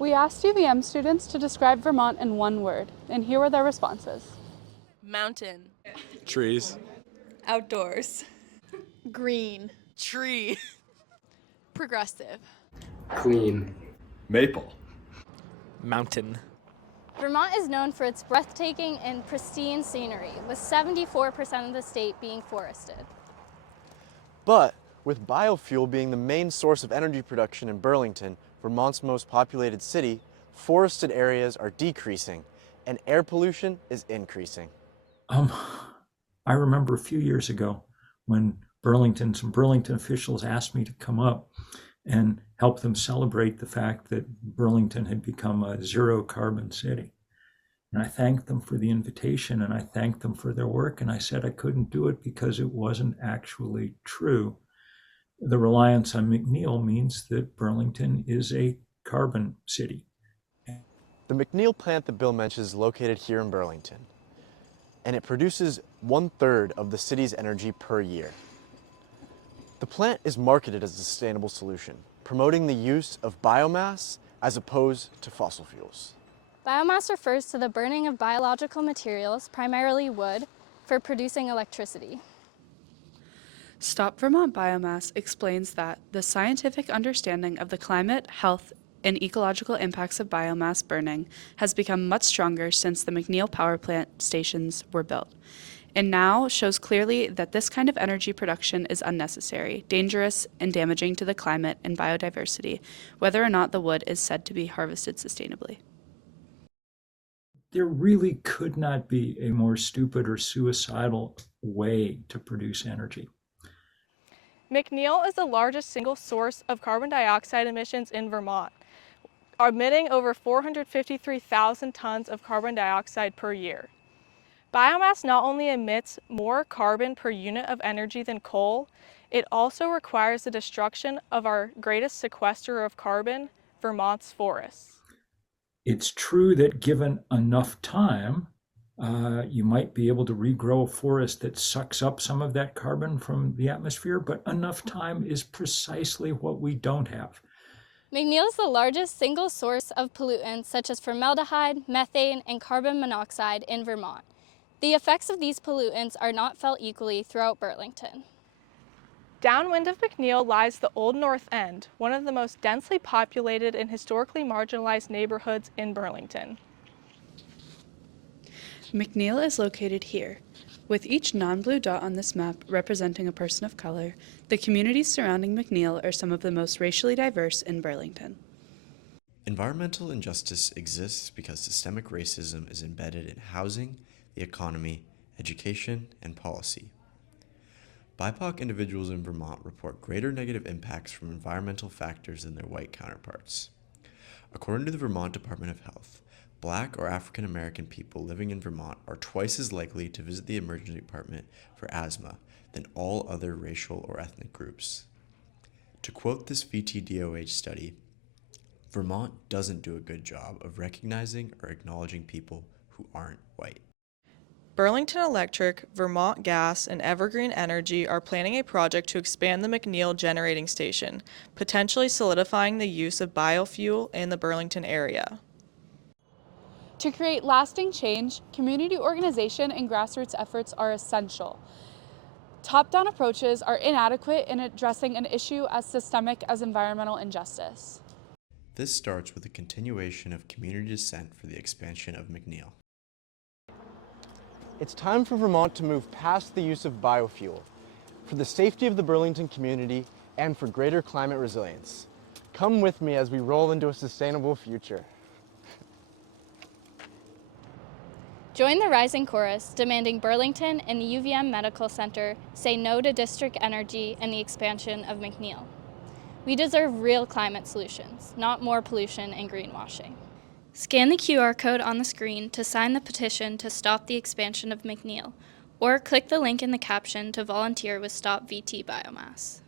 We asked UVM students to describe Vermont in one word, and here were their responses. Mountain. Trees. Outdoors. Green. Tree. Progressive. Clean. Maple. Mountain. Vermont is known for its breathtaking and pristine scenery, with 74% of the state being forested. But with biofuel being the main source of energy production in Burlington, Vermont's most populated city, forested areas are decreasing and air pollution is increasing. I remember a few years ago when some Burlington officials asked me to come up and help them celebrate the fact that Burlington had become a zero carbon city. And I thanked them for the invitation and I thanked them for their work. And I said I couldn't do it because it wasn't actually true. The reliance on McNeil means that Burlington is a carbon city. The McNeil plant that Bill mentions is located here in Burlington, and it produces 1/3 of the city's energy per year. The plant is marketed as a sustainable solution, promoting the use of biomass as opposed to fossil fuels. Biomass refers to the burning of biological materials, primarily wood, for producing electricity. Stop Vermont Biomass explains that the scientific understanding of the climate, health, and ecological impacts of biomass burning has become much stronger since the McNeil power plant stations were built, and now shows clearly that this kind of energy production is unnecessary, dangerous, and damaging to the climate and biodiversity, whether or not the wood is said to be harvested sustainably. There really could not be a more stupid or suicidal way to produce energy. McNeil is the largest single source of carbon dioxide emissions in Vermont, emitting over 453,000 tons of carbon dioxide per year. Biomass not only emits more carbon per unit of energy than coal, it also requires the destruction of our greatest sequester of carbon, Vermont's forests. It's true that given enough time, you might be able to regrow a forest that sucks up some of that carbon from the atmosphere, but enough time is precisely what we don't have. McNeil is the largest single source of pollutants such as formaldehyde, methane, and carbon monoxide in Vermont. The effects of these pollutants are not felt equally throughout Burlington. Downwind of McNeil lies the Old North End, one of the most densely populated and historically marginalized neighborhoods in Burlington. McNeil is located here. With each non-blue dot on this map representing a person of color, the communities surrounding McNeil are some of the most racially diverse in Burlington. Environmental injustice exists because systemic racism is embedded in housing, the economy, education, and policy. BIPOC individuals in Vermont report greater negative impacts from environmental factors than their white counterparts. According to the Vermont Department of Health, Black or African American people living in Vermont are twice as likely to visit the emergency department for asthma than all other racial or ethnic groups. To quote this VTDOH study, Vermont doesn't do a good job of recognizing or acknowledging people who aren't white. Burlington Electric, Vermont Gas, and Evergreen Energy are planning a project to expand the McNeil generating station, potentially solidifying the use of biofuel in the Burlington area. To create lasting change, community organization and grassroots efforts are essential. Top-down approaches are inadequate in addressing an issue as systemic as environmental injustice. This starts with a continuation of community dissent for the expansion of McNeil. It's time for Vermont to move past the use of biofuel, for the safety of the Burlington community and for greater climate resilience. Come with me as we roll into a sustainable future. Join the rising chorus demanding Burlington and the UVM Medical Center say no to district energy and the expansion of McNeil. We deserve real climate solutions, not more pollution and greenwashing. Scan the QR code on the screen to sign the petition to stop the expansion of McNeil, or click the link in the caption to volunteer with Stop VT Biomass.